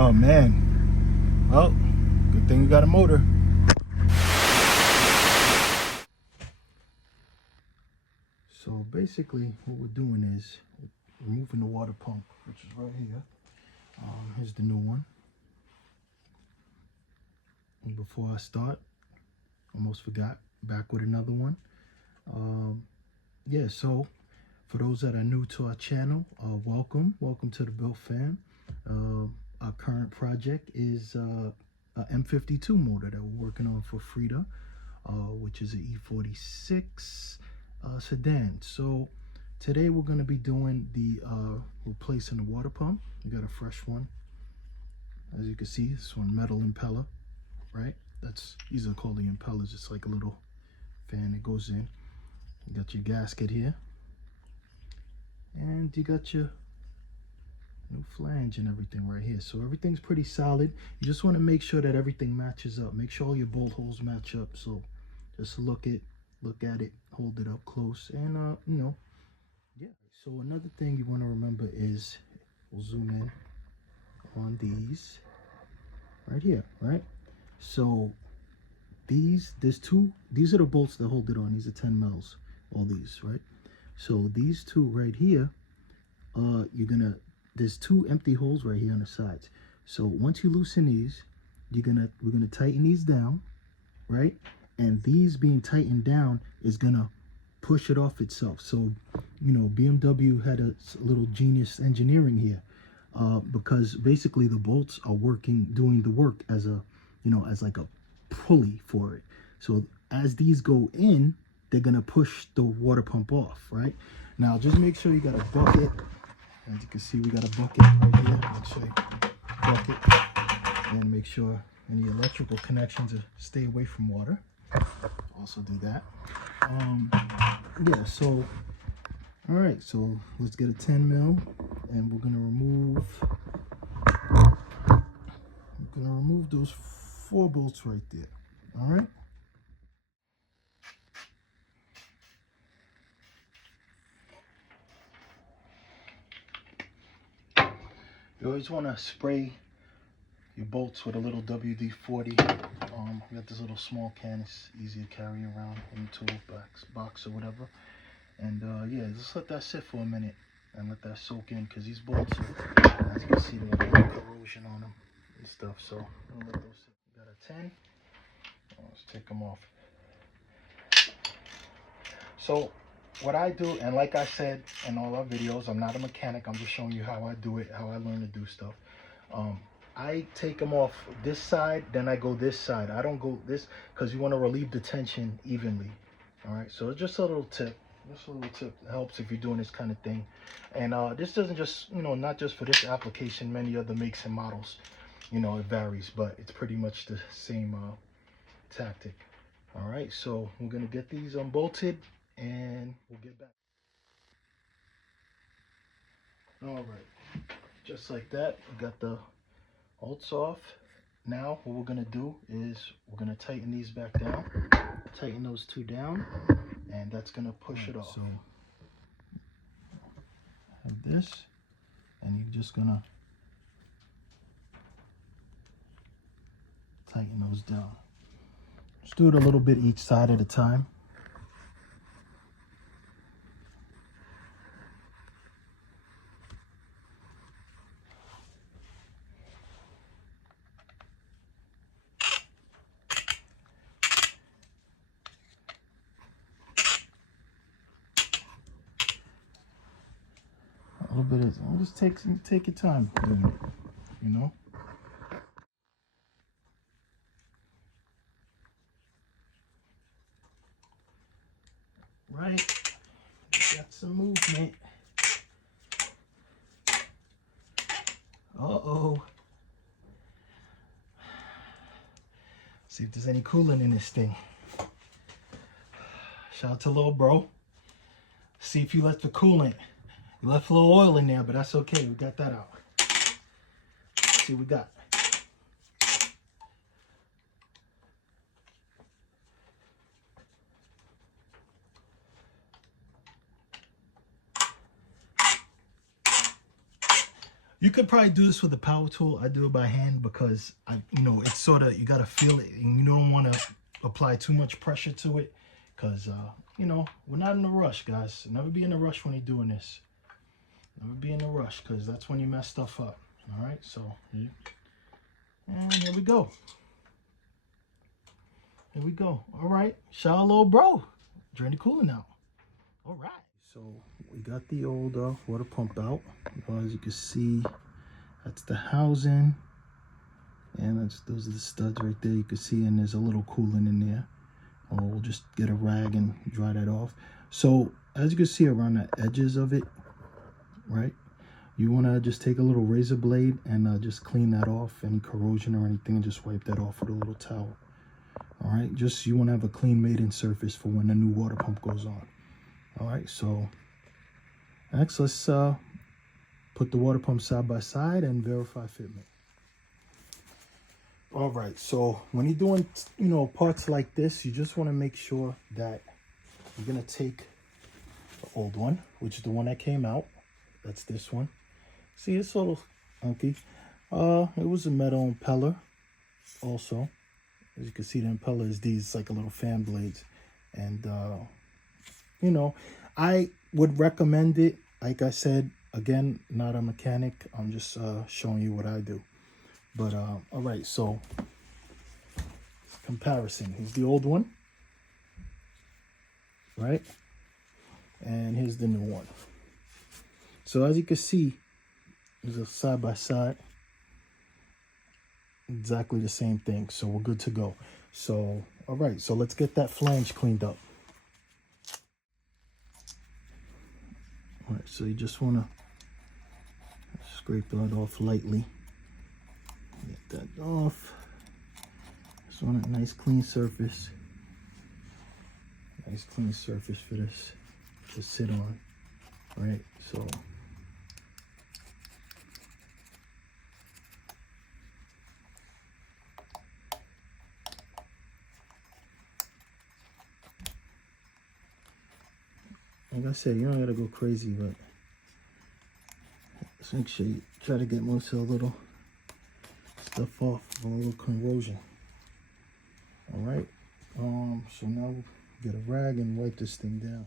Oh man. Well, good thing we got a motor. So basically what we're doing is removing the water pump, which is right here. Here's the new one. And before I start, almost forgot, back with another one. Yeah, so for those that are new to our channel, welcome to the Built fam. Our current project is a M52 motor that we're working on for Frida, which is an E46 sedan. So today we're going to be doing the replacing the water pump. We got a fresh one, as you can see. This one metal impeller, right? These are called the impellers. It's like a little fan that goes in. You got your gasket here, and you got your new flange and everything right here. So everything's pretty solid. You just want to make sure that everything matches up. Make sure all your bolt holes match up. So just look at it, hold it up close, and yeah. So another thing you want to remember is, we'll zoom in on these right here, right? So these are the bolts that hold it on. These are 10 mils, all these, right? So these two right here, there's two empty holes right here on the sides. So once you loosen these, we're gonna tighten these down, right? And these being tightened down is gonna push it off itself. So, BMW had a little genius engineering here, because basically the bolts are doing the work as like a pulley for it. So as these go in, they're gonna push the water pump off, right? Now just make sure you got a bucket. As you can see, we got a bucket right here. Let's show you. Bucket. And make sure any electrical connections stay away from water. Also do that. Yeah, so all right, so let's get a 10 mil, and we're gonna remove those 4 bolts right there. All right. You always want to spray your bolts with a little WD-40. We got this little small can. It's easy to carry around in the toolbox or whatever. And yeah, just let that sit for a minute and let that soak in, because these bolts, as you can see, they have a little corrosion on them and stuff. So I'll let those sit. We got a 10. Let's take them off. So what I do, and like I said in all our videos, I'm not a mechanic. I'm just showing you how I do it, how I learn to do stuff. I take them off this side, then I go this side. I don't go this, because you want to relieve the tension evenly. All right, so it's just a little tip. Just a little tip helps if you're doing this kind of thing. And this doesn't just, not just for this application, many other makes and models. It varies, but it's pretty much the same tactic. All right, so we're gonna get these unbolted, and we'll get back. All right, just like that, we got the bolts off. Now what we're gonna do is we're gonna tighten these back down, tighten those 2 down, and that's gonna push it off. So have this, and you're just gonna tighten those down. Just do it a little bit each side at a time. A little bit of, just take your time doing it, Right, got some movement. Uh-oh. See if there's any coolant in this thing. Shout out to little bro. See if you left the coolant. You left a little oil in there, but that's okay. We got that out. Let's see what we got. You could probably do this with a power tool. I do it by hand because it's sort of, you got to feel it, and you don't want to apply too much pressure to it because, we're not in a rush, guys. Never be in a rush when you're doing this. Never be in a rush because that's when you mess stuff up. All right, so, and here we go. Here we go. All right, shower little bro. Drain the coolant out. All right. So we got the old water pump out. As you can see, that's the housing, and those are the studs right there. You can see, and there's a little coolant in there. We'll just get a rag and dry that off. So as you can see around the edges of it, right, you want to just take a little razor blade and just clean that off, any corrosion or anything, and just wipe that off with a little towel. All right, just you want to have a clean maiden surface for when the new water pump goes on. All right, so next let's put the water pump side by side and verify fitment. All right, so when you're doing parts like this, you just want to make sure that you're gonna take the old one, which is the one that came out. That's this one. See, it's a little funky. It was a metal impeller also. As you can see, the impeller is these like a little fan blades, and I would recommend it. Like I said, again, not a mechanic. I'm just showing you what I do. But all right, so comparison. Here's the old one, right? And here's the new one. So as you can see, there's a side by side. Exactly the same thing. So we're good to go. So all right, so let's get that flange cleaned up. All right, so you just want to scrape that off lightly. Get that off. Just want a nice clean surface. Nice clean surface for this to sit on. All right, so like I said, you don't gotta go crazy, but just make sure you try to get most of the little stuff off, a little corrosion. All right, so now we'll get a rag and wipe this thing down.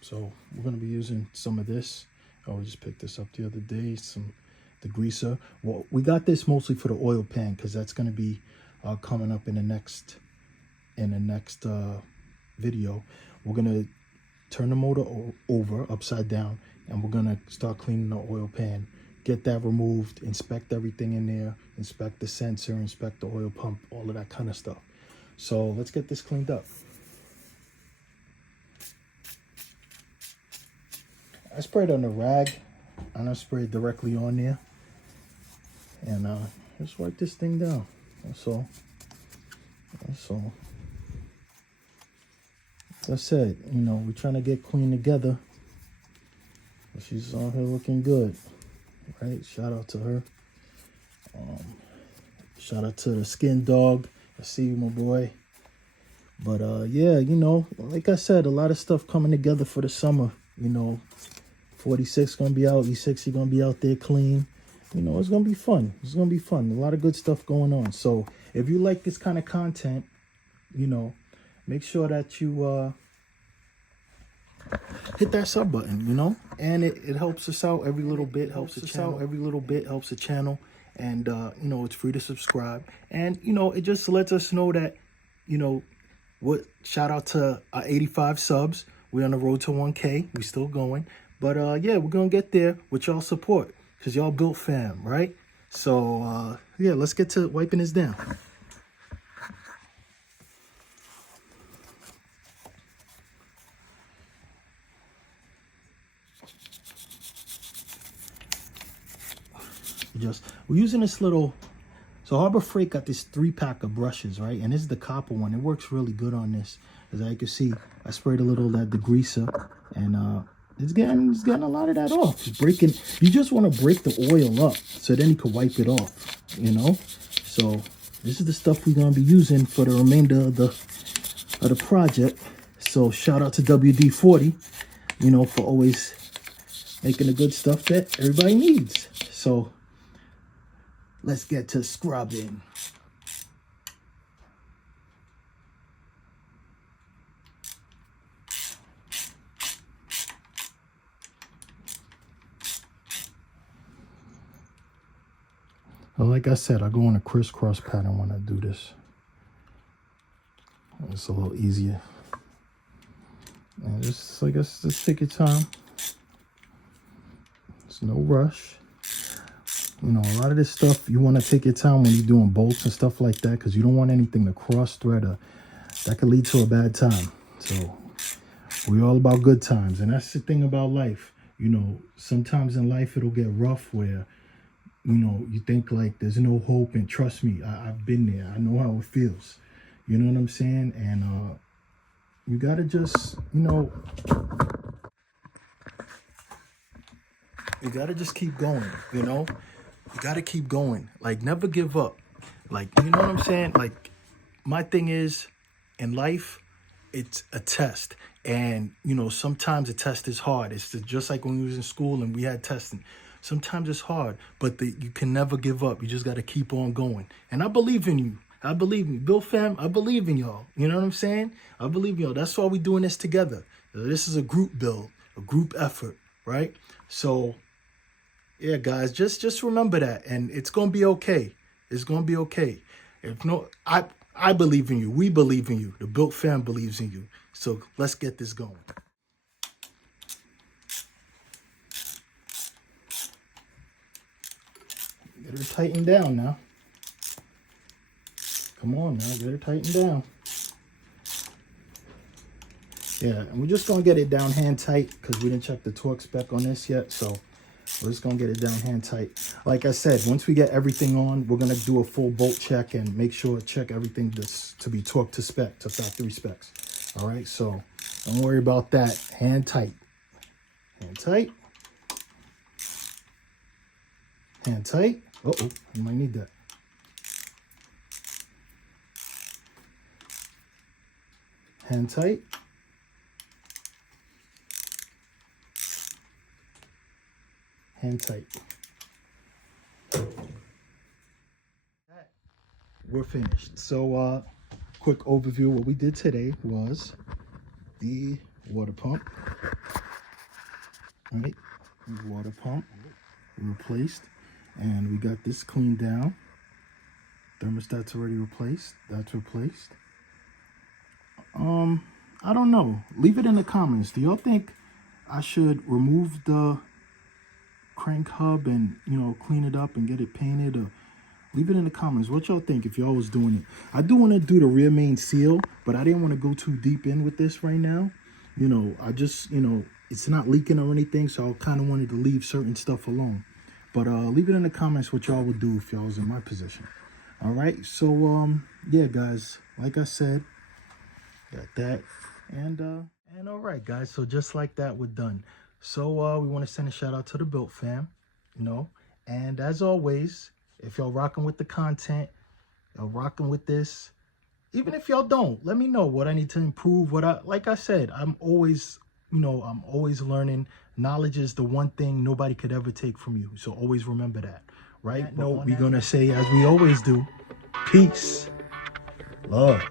So we're gonna be using some of this. We just picked this up the other day, the greaser. Well, we got this mostly for the oil pan because that's gonna be coming up in the next video. We're gonna turn the motor over upside down, and we're gonna start cleaning the oil pan, get that removed, inspect everything in there, inspect the sensor, inspect the oil pump, all of that kind of stuff. So let's get this cleaned up. I sprayed on the rag, and I sprayed directly on there, and just wipe this thing down. That's all. That's all. Like I said, we're trying to get Queen together. She's on here looking good, right? Shout out to her. Shout out to the skin dog. I see you, my boy. But yeah, like I said, a lot of stuff coming together for the summer. 46 gonna be out, E60 gonna be out there clean. It's gonna be fun. It's gonna be fun. A lot of good stuff going on. So if you like this kind of content, make sure that you hit that sub button, and it helps us out every little bit, helps the channel. Every little bit helps the channel, and it's free to subscribe, and it just lets us know that shout out to our 85 subs. We're on the road to 1K. We still going, but yeah, we're gonna get there with y'all support because y'all built fam, right? So yeah, let's get to wiping this down. We're using this little, so Harbor Freight got this 3-pack of brushes, right? And this is the copper one. It works really good on this. As you can see, I sprayed a little of that degreaser, and it's getting a lot of that off. It's breaking. You just want to break the oil up so then you can wipe it off, So this is the stuff we're gonna be using for the remainder of the project. So shout out to WD-40, for always making the good stuff that everybody needs. So let's get to scrubbing. Well, like I said, I go in a crisscross pattern when I do this. It's a little easier. And just, I guess, just take your time. There's no rush. You know, a lot of this stuff, you want to take your time when you're doing bolts and stuff like that, because you don't want anything to cross thread or that could lead to a bad time. So we're all about good times. And that's the thing about life. You know, sometimes in life it'll get rough where, you know, you think like there's no hope. And trust me, I've been there. I know how it feels. You know what I'm saying? And you got to just, you know, you got to just keep going, you know? You got to keep going. Like, never give up. Like, you know what I'm saying? Like, my thing is, in life, it's a test. And, you know, sometimes a test is hard. It's just like when we was in school and we had testing. Sometimes it's hard, but you can never give up. You just got to keep on going. And I believe in you. I believe in you. Bill fam, I believe in y'all. You know what I'm saying? I believe in y'all. That's why we're doing this together. This is a group build, a group effort, right? So, yeah, guys, just remember that. And it's going to be okay. It's going to be okay. If no, I believe in you. We believe in you. The Built fam believes in you. So let's get this going. Get her tightened down now. Come on now, get her tightened down. Yeah, and we're just going to get it down hand tight because we didn't check the torque spec on this yet. So we're just going to get it down hand tight. Like I said, once we get everything on, we're going to do a full bolt check and make sure check everything to be torqued to spec, to factory specs. All right, so don't worry about that. Hand tight. Hand tight. Hand tight. Uh-oh, you might need that. Hand tight. Hand tight. We're finished. So quick overview. What we did today was the water pump. All right, the water pump replaced, and we got this cleaned down. Thermostat's already replaced. That's replaced. I don't know. Leave it in the comments. Do y'all think I should remove the crank hub and, you know, clean it up and get it painted? Or leave it in the comments. What y'all think if y'all was doing it? I do want to do the rear main seal, but I didn't want to go too deep in with this right now. You know, I just, you know, it's not leaking or anything, so I kind of wanted to leave certain stuff alone. But leave it in the comments what y'all would do if y'all was in my position. All right, so yeah, guys, like I said, got that, and all right, guys, so just like that, we're done. So we want to send a shout out to the Built fam, you know, and as always, if y'all rocking with the content, y'all rocking with this, even if y'all don't, let me know what I need to improve. Like I said, I'm always, you know, I'm always learning. Knowledge is the one thing nobody could ever take from you. So always remember that, right? No, we're going to say, as we always do, peace, love.